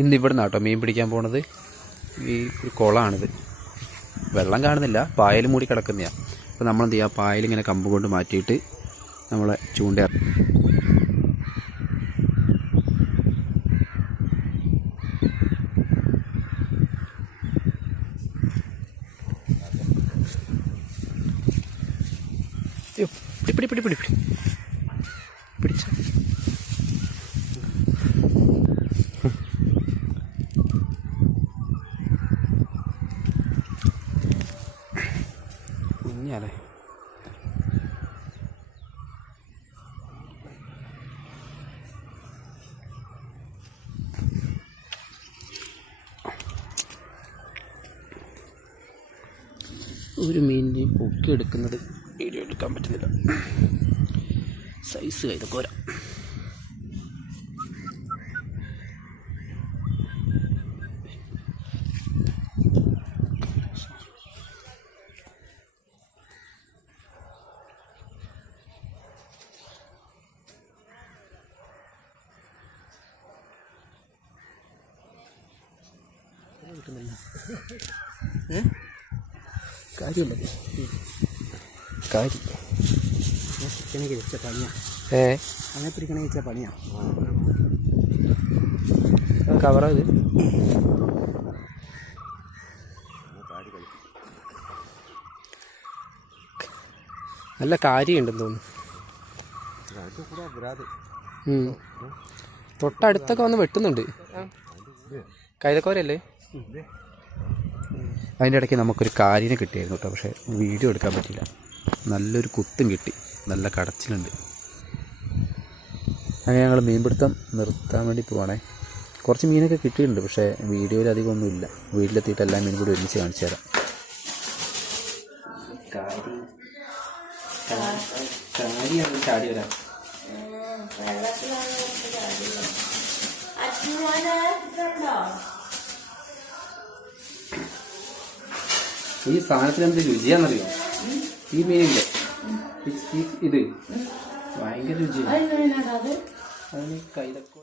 ഇന്നിവിടെ നിന്നാട്ടോ മീൻ പിടിക്കാൻ പോണത്. ഈ ഒരു കുളമാണിത്. വെള്ളം കാണുന്നില്ല, പായൽ മൂടി കിടക്കുന്നതാണ്. അപ്പോൾ നമ്മളെന്ത് ചെയ്യുക, പായലിങ്ങനെ കമ്പ് കൊണ്ട് മാറ്റിയിട്ട് നമ്മളെ ചൂണ്ട പിടി പിടി പിടി പിടി പിടിച്ച കുഞ്ഞാലേ. ഒരു മീനിനെ പൊക്കിയെടുക്കുന്നത് വീഡിയോ എടുക്കാൻ പറ്റുന്നില്ല. സൈസ് ഇതൊക്കെ വരാം. കാര്യമുണ്ടോ കാര്യം പിടിക്കണമെങ്കിൽ വെച്ച പണിയാണ്. അങ്ങനെ പിടിക്കണമെങ്കിൽ വെച്ച പണിയാണ്. കവറാത് നല്ല കാര്യമുണ്ടെന്ന് തോന്നുന്നു. തൊട്ടടുത്തൊക്കെ വന്ന് വെട്ടുന്നുണ്ട്. കൈതക്കോരല്ലേ? അതിൻ്റെ ഇടയ്ക്ക് നമുക്കൊരു കാരിനെ കിട്ടിയായിരുന്നു കേട്ടോ. പക്ഷേ വീഡിയോ എടുക്കാൻ പറ്റില്ല. നല്ലൊരു കുത്തും കിട്ടി, നല്ല കടച്ചിലുണ്ട്. അങ്ങനെ ഞങ്ങൾ മീൻപിടുത്തം നിർത്താൻ വേണ്ടി പോവാണേ. കുറച്ച് മീനൊക്കെ കിട്ടിയിട്ടുണ്ട്, പക്ഷേ വീഡിയോയിൽ അധികം ഒന്നുമില്ല. വീട്ടിലെത്തിയിട്ട് എല്ലാ മീനും കൂടി ഒരുമിച്ച് കാണിച്ചു തരാം. ചാടി വരാം. ഈ സാധനത്തിന് എന്ത് രുചിയാണെന്നറിയോ? ഈ മീനില്ലേ ഇത് ഭയങ്കര രുചിയാണ്. അതിന് കൈതക്കോ